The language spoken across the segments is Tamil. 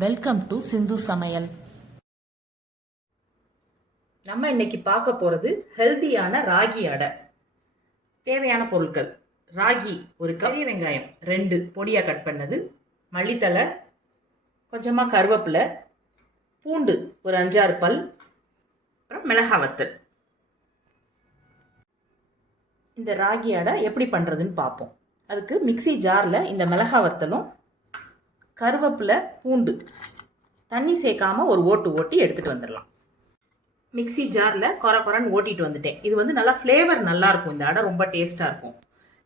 வெல்கம் டு சிந்து சமையல். நம்ம இன்னைக்கு பார்க்க போகிறது ஹெல்தியான ராகி அடை. தேவையான பொருட்கள்: ராகி ஒரு கப், பெரிய வெங்காயம் 2 பொடியாக கட் பண்ணது, மல்லித்தலை, கொஞ்சமாக கருவேப்பிலை, பூண்டு ஒரு 5-6 பல், அப்புறம் மிளகாய் வத்தல். இந்த ராகி அடை எப்படி பண்ணுறதுன்னு பார்ப்போம். அதுக்கு மிக்சி ஜாரில் இந்த மிளகாய் வத்தலும் கருவேப்பிலை, பூண்டு தண்ணி சேர்க்காம ஒரு ஓட்டி எடுத்துகிட்டு வந்துடலாம். மிக்சி ஜாரில் கொரன்னு ஓட்டிட்டு வந்துட்டேன். இது நல்லா ஃப்ளேவர் நல்லாயிருக்கும். இந்த அடை ரொம்ப டேஸ்ட்டாக இருக்கும்.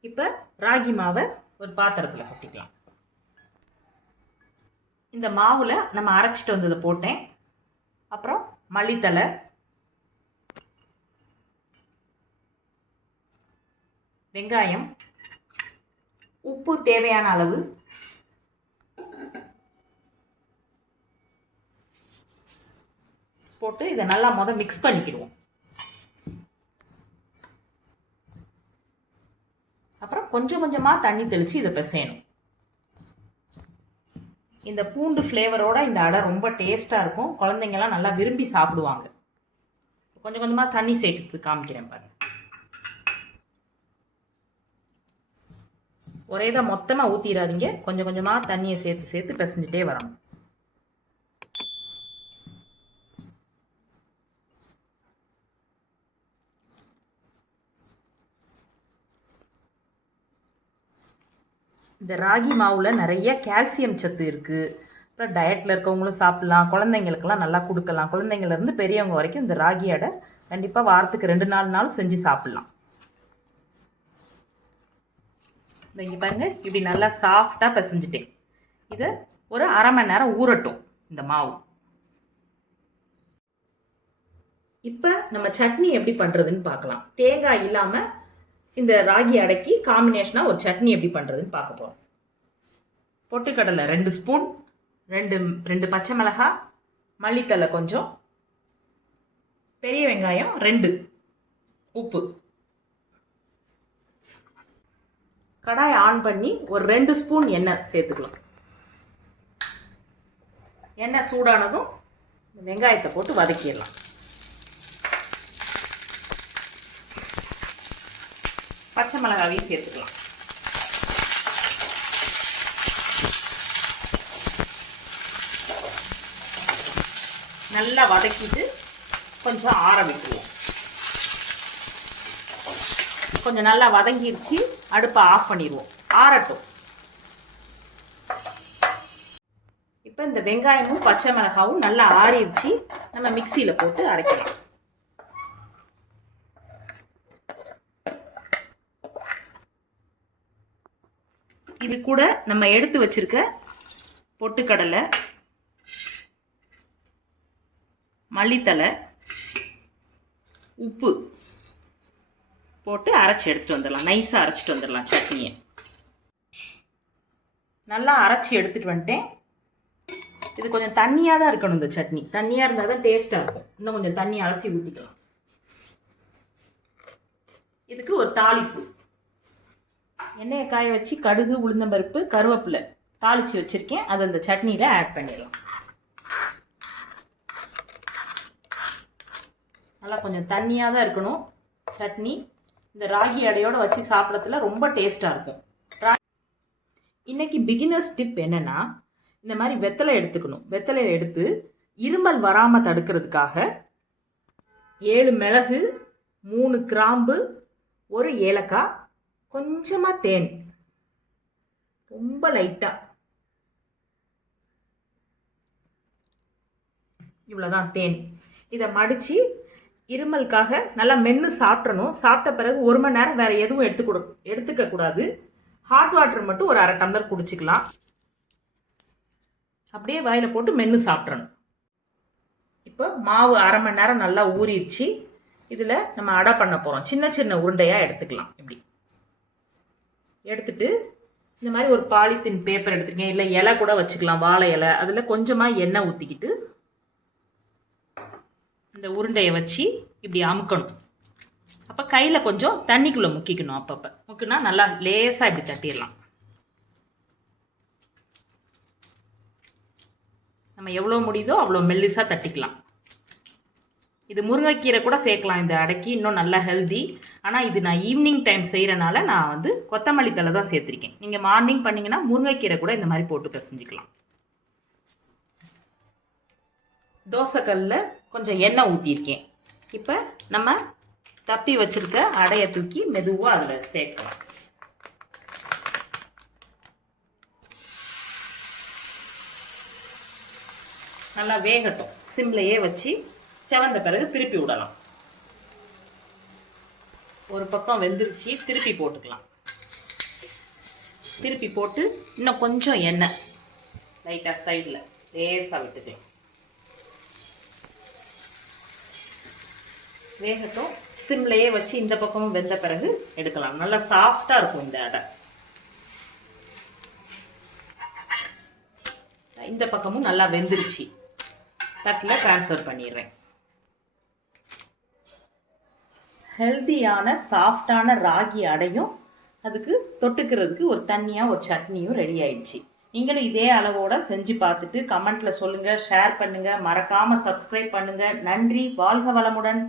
இப்போ ராகி மாவை ஒரு பாத்திரத்தில் கொட்டிக்கலாம். இந்த மாவில் நம்ம அரைச்சிட்டு வந்ததை போட்டேன். அப்புறம் மல்லித்தலை, வெங்காயம், உப்பு தேவையான அளவு, போட்டு இதை நல்லா மிக்ஸ் பண்ணிக்கிடுவோம். அப்புறம் கொஞ்சமாக தண்ணி தெளித்து இதை பிசையணும். இந்த பூண்டு ஃப்ளேவரோட இந்த அடை ரொம்ப டேஸ்ட்டாக இருக்கும். குழந்தைங்கலாம் நல்லா விரும்பி சாப்பிடுவாங்க. கொஞ்சமாக தண்ணி சேர்த்து காமிக்கிறேன் பாருங்க. ஒரே தான் மொத்தமாக ஊற்றிடாதீங்க. கொஞ்சமாக தண்ணியை சேர்த்து பிசைஞ்சிட்டே வரணும். இந்த ராகி மாவில் நிறைய கால்சியம் சத்து இருக்குது. அப்புறம் டயட்டில் இருக்கவங்களும் சாப்பிட்லாம். குழந்தைங்களுக்கெல்லாம் நல்லா கொடுக்கலாம். குழந்தைங்கள்லேருந்து பெரியவங்க வரைக்கும் இந்த ராகி அடை கண்டிப்பாக வாரத்துக்கு 2-4 நாள் செஞ்சு சாப்பிட்லாம். இங்கே பாருங்கள், இப்படி நல்லா சாஃப்டாக பிசைஞ்சிட்டேன். இதை ஒரு அரை மணி நேரம் ஊறட்டும் இந்த மாவு. இப்போ நம்ம சட்னி எப்படி பண்ணுறதுன்னு பார்க்கலாம். தேங்காய் இல்லாமல் இந்த ராகி அடைக்கு காம்பினேஷனாக ஒரு சட்னி எப்படி பண்ணுறதுன்னு பார்க்க போகிறோம். பொட்டுக்கடலை 2 ஸ்பூன், 2 பச்சை மிளகாய், மல்லித்தலை கொஞ்சம், பெரிய வெங்காயம் 2, உப்பு. கடாயை ஆன் பண்ணி ஒரு 2 ஸ்பூன் எண்ணெய் சேர்த்துக்கலாம். எண்ணெய் சூடானதும் வெங்காயத்தை போட்டு வதக்கிடலாம். பச்சை மிளகாவையும் சேர்த்துக்கலாம். நல்லா வதக்கிட்டு கொஞ்சம் ஆற விட்டுருவோம். கொஞ்சம் நல்லா வதங்கிடுச்சு, அடுப்பை ஆஃப் பண்ணிடுவோம். ஆறட்டும். இப்போ இந்த வெங்காயமும் பச்சை மிளகாவும் நல்லா ஆறிடுச்சு. நம்ம மிக்சியில் போட்டு அரைக்கலாம். இது கூட நம்ம எடுத்து வச்சிருக்க பொட்டுக்கடலை, மல்லித்தலை, உப்பு போட்டு அரைச்சி எடுத்துட்டு வந்துடலாம். நைஸாக அரைச்சிட்டு வந்துடலாம் சட்னியை. நல்லா அரைச்சி எடுத்துகிட்டு வந்துட்டேன். இது கொஞ்சம் தண்ணியாக தான் இருக்கணும். இந்த சட்னி தண்ணியாக இருந்தால் தான் டேஸ்ட்டாக இருக்கும். இன்னும் கொஞ்சம் தண்ணி அலசி ஊற்றிக்கலாம். இதுக்கு ஒரு தாளிப்பு. எண்ணெயை காய வச்சு கடுகு, உளுந்தம்பருப்பு, கருவேப்பிலை தாளித்து வச்சுருக்கேன். அதை அந்த சட்னியில் ஆட் பண்ணிடலாம். நல்லா கொஞ்சம் தண்ணியாக தான் இருக்கணும் சட்னி. இந்த ராகி அடையோடு வச்சு சாப்பிட்றதுல ரொம்ப டேஸ்ட்டாக இருக்கும். இன்றைக்கி பிகினர்ஸ் டிப் என்னென்னா, இந்த மாதிரி வெத்தலை எடுத்துக்கணும். வெத்தலையை எடுத்து இருமல் வராமல் தடுக்கிறதுக்காக 7 மிளகு, 3 கிராம்பு, 1 ஏலக்காய், கொஞ்சமாக தேன், ரொம்ப லைட்டாக, இவ்வளோதான் தேன். இதை மடித்து இருமலுக்காக நல்லா மென்று சாப்பிட்றணும். சாப்பிட்ட பிறகு 1 மணி நேரம் வேறு எதுவும் எடுத்துக்கக்கூடாது. ஹாட் வாட்டர் மட்டும் ஒரு 1/2 டம்ளர் குடிச்சிக்கலாம். அப்படியே வாயில் போட்டு மென்று சாப்பிட்றணும். இப்போ மாவு 1/2 மணி நேரம் நல்லா ஊறிடுச்சு. இதில் நம்ம அடை பண்ண போகிறோம். சின்ன சின்ன உருண்டையாக எடுத்துக்கலாம். இப்படி எடுத்துட்டு இந்த மாதிரி ஒரு பாலித்தீன் பேப்பர் எடுத்துருக்கேன். இல்லை இலை கூட வச்சுக்கலாம், வாழை இலை. அதில் கொஞ்சமாக எண்ணெய் ஊற்றிக்கிட்டு இந்த உருண்டையை வச்சு இப்படி அமுக்கணும். அப்போ கையில் கொஞ்சம் தண்ணிக்குள்ளே முக்கிக்கணும். அப்பப்போ முக்கினா நல்லா லேசாக இப்படி தட்டிடலாம். நம்ம எவ்வளோ முடியுதோ அவ்வளோ மெல்லிஸாக தட்டிக்கலாம். இது முருங்கைக்கீரை கூட சேர்க்கலாம் இந்த அடைக்கு, இன்னும் நல்லா ஹெல்தி. ஆனால் இது நான் ஈவினிங் டைம் செய்கிறனால நான் வந்து கொத்தமல்லி தழை தான் சேர்த்துருக்கேன். நீங்கள் மார்னிங் பண்ணிங்கன்னா முருங்கைக்கீரை கூட இந்த மாதிரி போட்டு பிசைஞ்சிக்கலாம். தோசைக்கல்லில் கொஞ்சம் எண்ணெய் ஊற்றிருக்கேன். இப்போ நம்ம தப்பி வச்சுருக்க அடையை தூக்கி மெதுவாக அதில் சேர்க்கலாம். நல்லா வேகட்டும். சிம்லையே வச்சு செவந்த பிறகு திருப்பி விடலாம். ஒரு பக்கம் வெந்துருச்சு, திருப்பி போட்டுக்கலாம். திருப்பி போட்டு இன்னும் கொஞ்சம் எண்ணெய் லைட்டாக சைடில் லேசாக விட்டுக்கலாம். வேகட்டும். சிம்லையே வச்சு இந்த பக்கமும் வெந்த பிறகு எடுக்கலாம். நல்லா சாஃப்டாக இருக்கும் இந்த அடை. இந்த பக்கமும் நல்லா வெந்துருச்சு. தட்டில் ட்ரான்ஸ்ஃபர் பண்ணிடுறேன். ஹெல்த்தியான சாஃப்டான ராகி அடையும் அதுக்கு தொட்டுக்கிறதுக்கு ஒரு தண்ணியாக ஒரு சட்னியும் ரெடி ஆயிடுச்சு. நீங்களும் இதே அளவோட செஞ்சு பார்த்துட்டு கமெண்ட்டில் சொல்லுங்கள், ஷேர் பண்ணுங்கள், மறக்காமல் சப்ஸ்கிரைப் பண்ணுங்கள். நன்றி. வாழ்க வளமுடன்.